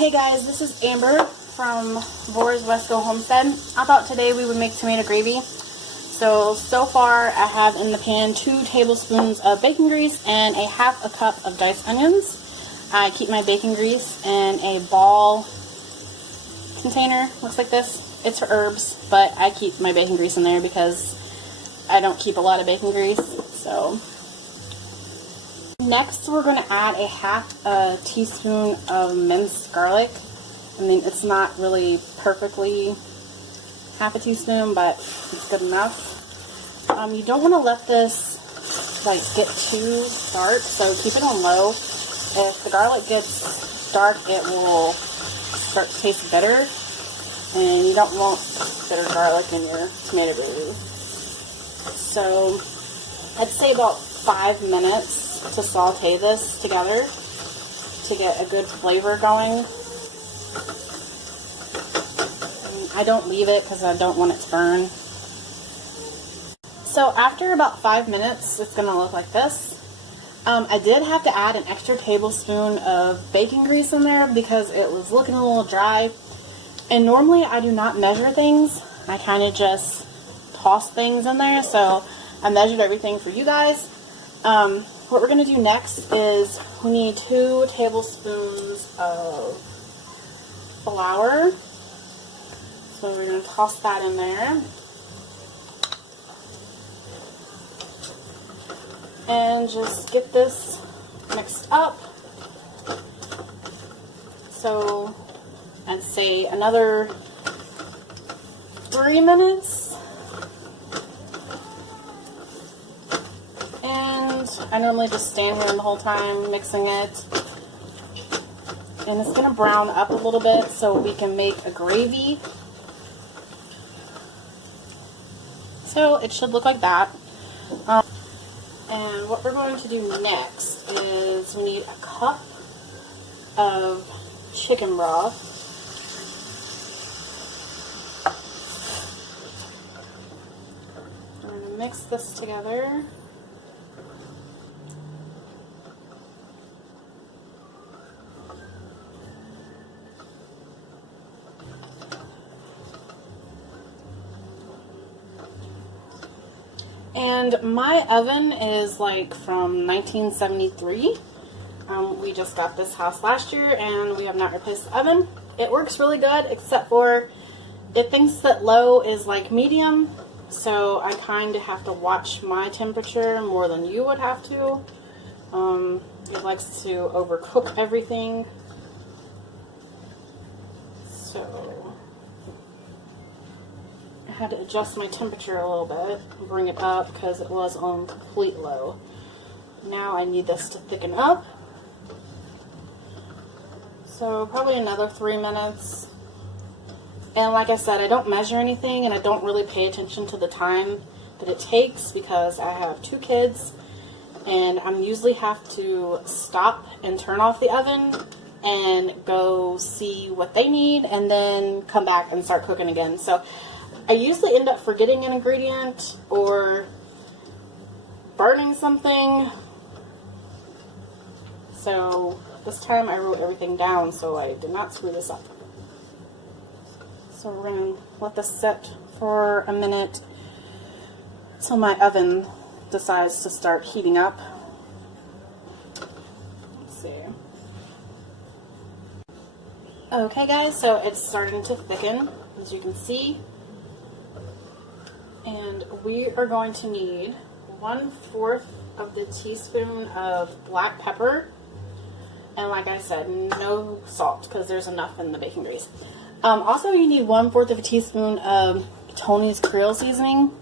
Hey guys, this is Amber from Vouerswiscohomestead. I thought today we would make tomato gravy. So far I have in the pan 2 tablespoons of bacon grease and a half a cup of diced onions. I keep my bacon grease in a ball container, looks like this. It's for herbs, but I keep my bacon grease in there because I don't keep a lot of bacon grease. So next we're going to add a half a teaspoon of minced garlic. I mean, it's not really perfectly half a teaspoon, but it's good enough. You don't want to let this like get too dark, so keep it on low. If the garlic gets dark, it will start to taste bitter, and you don't want bitter garlic in your tomato gravy. So I'd say about 5 minutes to saute this together to get a good flavor going. I don't leave it because I don't want it to burn. So after about 5 minutes, it's going to look like this. I did have to add an extra tablespoon of bacon grease in there because it was looking a little dry. And normally I do not measure things. I kind of just toss things in there. So I measured everything for you guys. What we're going to do next is we need 2 tablespoons of flour. So we're going to toss that in there. And just get this mixed up. So I'd say another 3 minutes. And I normally just stand here the whole time mixing it. And it's going to brown up a little bit so we can make a gravy. So it should look like that. And what we're going to do next is we need a cup of chicken broth. We're going to mix this together. And my oven is like from 1973. We just got this house last year and we have not replaced the oven. It works really good, except for it thinks that low is like medium, so I kind of have to watch my temperature more than you would have to. It likes to overcook everything. So I had to adjust my temperature a little bit, bring it up because it was on complete low. Now I need this to thicken up. So probably another 3 minutes. And like I said, I don't measure anything and I don't really pay attention to the time that it takes because I have 2 kids and I usually have to stop and turn off the oven and go see what they need and then come back and start cooking again. So I usually end up forgetting an ingredient or burning something. So this time I wrote everything down so I did not screw this up. So we're going to let this sit for a minute till my oven decides to start heating up. Let's see. Okay guys, so it's starting to thicken, as you can see. And we are going to need 1/4 of the teaspoon of black pepper. And like I said, no salt because there's enough in the bacon grease. Also, you need 1/4 of a teaspoon of Tony's Creole seasoning.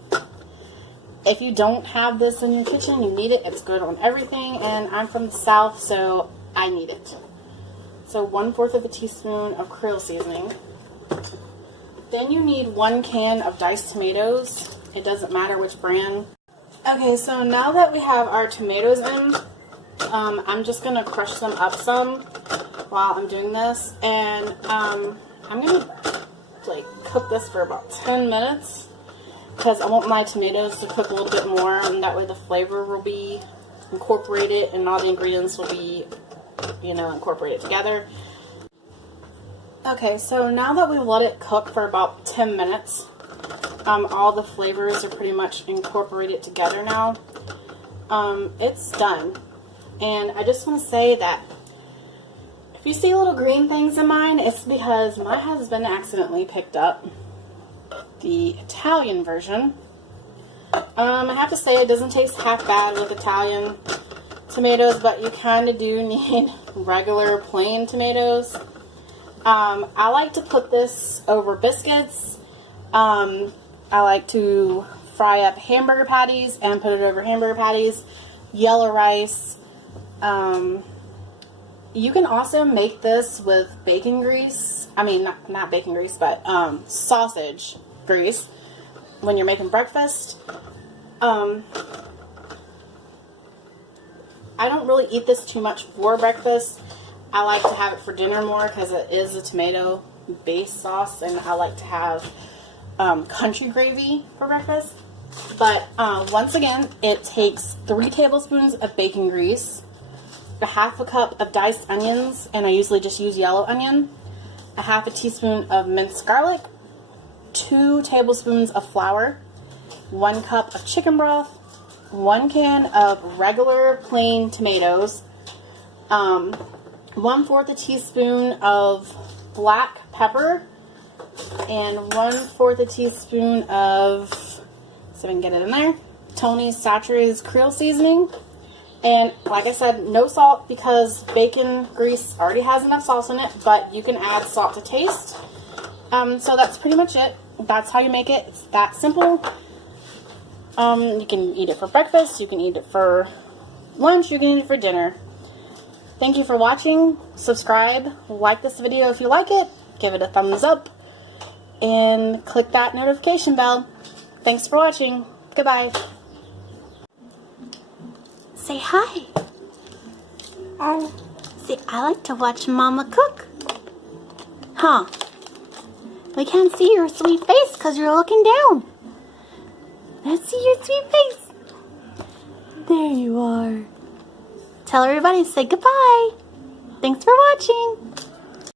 If you don't have this in your kitchen, you need it. It's good on everything. And I'm from the South, so I need it. So 1/4 of a teaspoon of Creole seasoning. Then you need 1 can of diced tomatoes. It doesn't matter which brand. Okay, so now that we have our tomatoes in, I'm just going to crush them up some while I'm doing this. And I'm going to like cook this for about 10 minutes because I want my tomatoes to cook a little bit more, and that way the flavor will be incorporated and all the ingredients will be, you know, incorporated together. Okay, so now that we've let it cook for about 10 minutes, all the flavors are pretty much incorporated together now. It's done. And I just want to say that if you see little green things in mine, it's because my husband accidentally picked up the Italian version. I have to say it doesn't taste half bad with Italian tomatoes, but you kind of do need regular plain tomatoes. I like to put this over biscuits. I like to fry up hamburger patties and put it over hamburger patties, yellow rice. You can also make this with bacon grease. I mean, not bacon grease, but sausage grease when you're making breakfast. I don't really eat this too much for breakfast. I like to have it for dinner more because it is a tomato-based sauce, and I like to have country gravy for breakfast. But once again, it takes 3 tablespoons of bacon grease, a half a cup of diced onions, and I usually just use yellow onion, a half a teaspoon of minced garlic, 2 tablespoons of flour, 1 cup of chicken broth, 1 can of regular plain tomatoes, 1/4 a teaspoon of black pepper, and 1/4 a teaspoon of, so we can get it in there, Tony's Saturated Creole seasoning. And like I said, no salt because bacon grease already has enough salt in it, but you can add salt to taste. So that's pretty much it. That's how you make it. It's that simple. You can eat it for breakfast, you can eat it for lunch, you can eat it for dinner. Thank you for watching. Subscribe, like this video if you like it, give it a thumbs up, and click that notification bell. Thanks for watching. Goodbye. Say hi. Say, I like to watch Mama cook. Huh? We can't see your sweet face because you're looking down. Let's see your sweet face. There you are. Tell everybody to say goodbye. Thanks for watching.